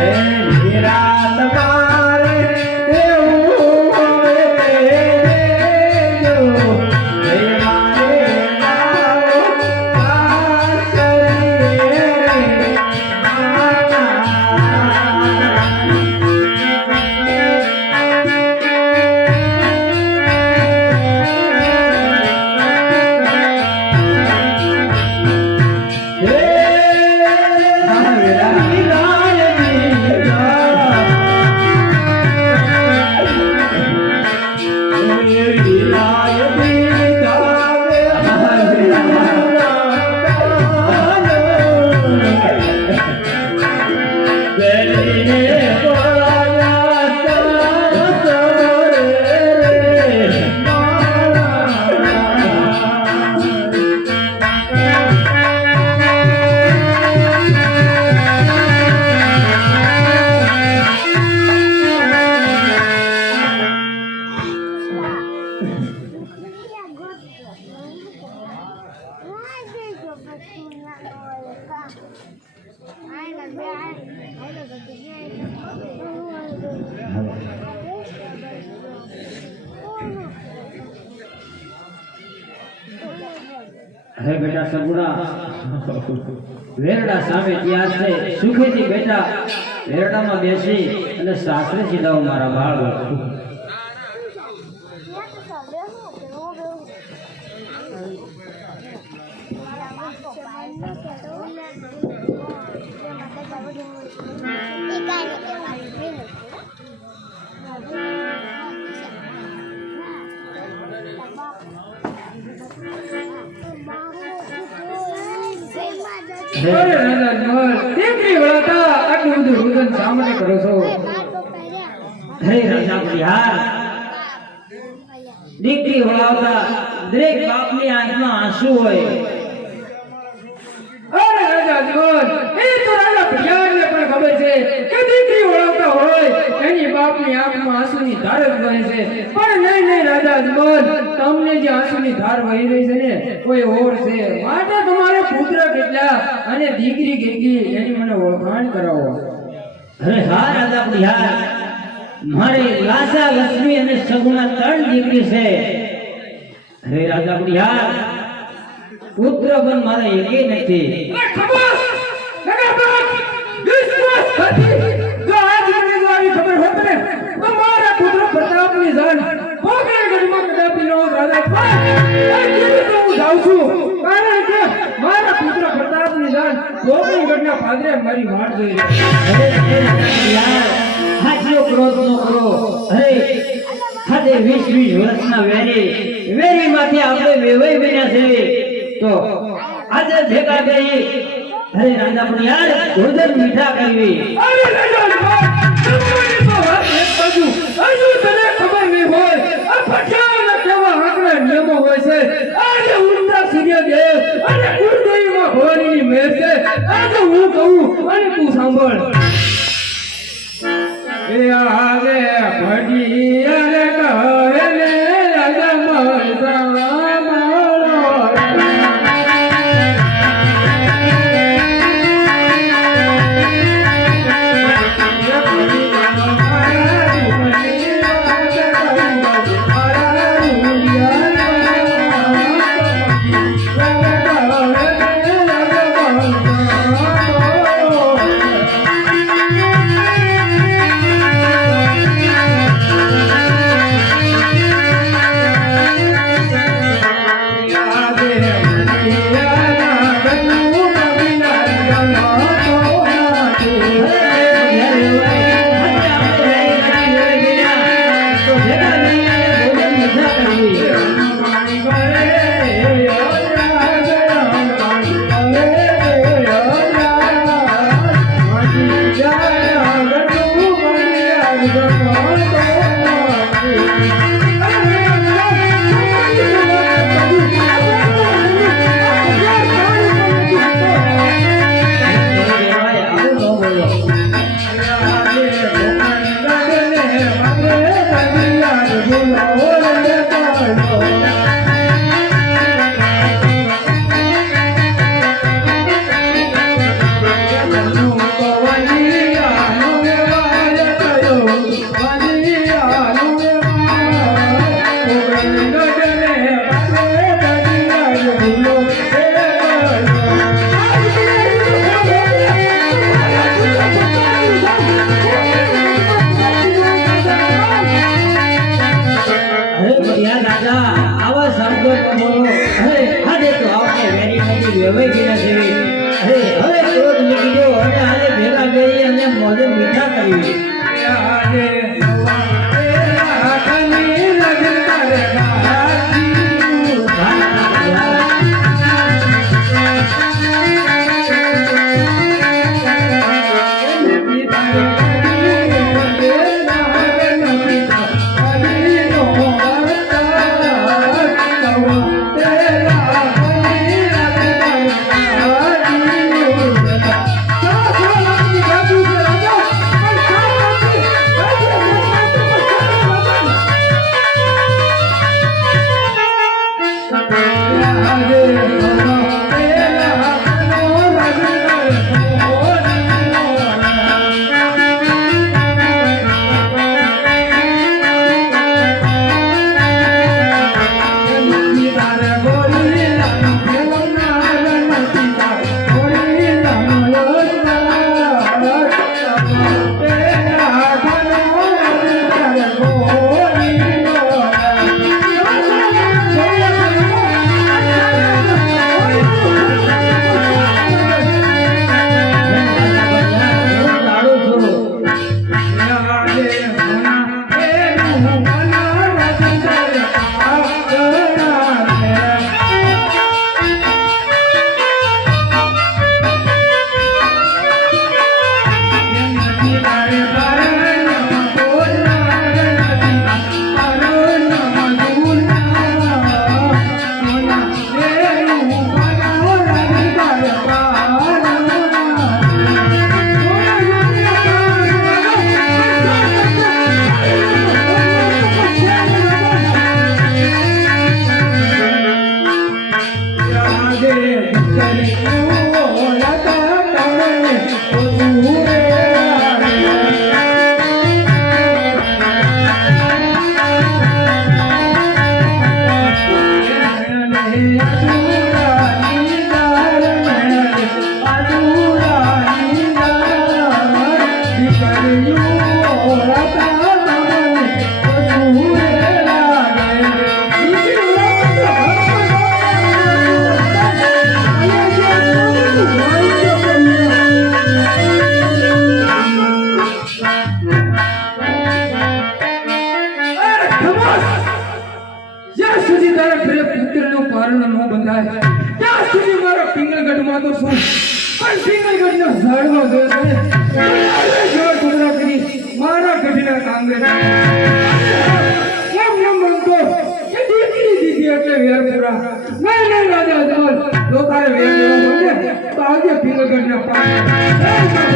રે નિરાત્મા હે બેટા સગુણા. વેરડા સામે ત્યાં છે. સુખેથી બેટા વેરડામાં બેસી અને સાસરે સીધાઓ મારા બાળ અરે દીકરી વળાવતા દરેક બાપની આંખમાં આંસુ હોય અરે રાજા પણ ખબર છે કે દીકરી ઓળખતા હોય એની બાપની આંખમાં આંસુની ધાર જ વહે છે. પણ નહીં નહીં રાજા અજમલ તમને જે આંસુની ધાર વહી રહી છે ને કોઈ ઓર છે. માટે તમારે પુત્ર કેટલા અને દીકરી કેટલી એની મને ઓળખાણ કરાવો. અરે હા રાજા બિહાર. મારે લાસા લક્ષ્મી અને સગુણા ત્રણ દીકરી છે. અરે રાજા બિહાર પુત્ર પણ મારે એકે નથી. ખબર! પાદરે મારી વાટ જોઈ હાથીઓ ક્રોધ નો કરો અરે ખાતે વીસ વીસ વર્ષના વેરી વેરી માંથી આપણે વેવાઈ બન્યા છે તો આજે ભેગા કરી અરે રાજા બિહાર ભોજન મીઠા કરવી. અરે હજુ ખબર નહીં હોય, આ પઠિયાના કેવા આંકડા નિયમો છે. આજે ઉડતા સૂર્યદેવ અને કુળદેવીમાં આજે હું કહું અને તું સાંભળ. દાદા, આવા શબ્દો બોલો. અરે આજે તો આપણે વેરી મોટી ગયા છે અરે, હવે ક્રોધ મૂકી દો અને આજે ભેગા કરી અને મોજે મીઠા કરવી મારા ઘરે પુત્રનું કારણ ન બંધાય. ત્યાં સુધી મારા પિંગલગઢમાં તો શું? પણ પિંગલગઢના ઝાડમાં જેવા ટુકડા કરી મારા ગઢના નહીં નહીં રાજા જો તારે ને તો આવજે પિંગલગઢના પાર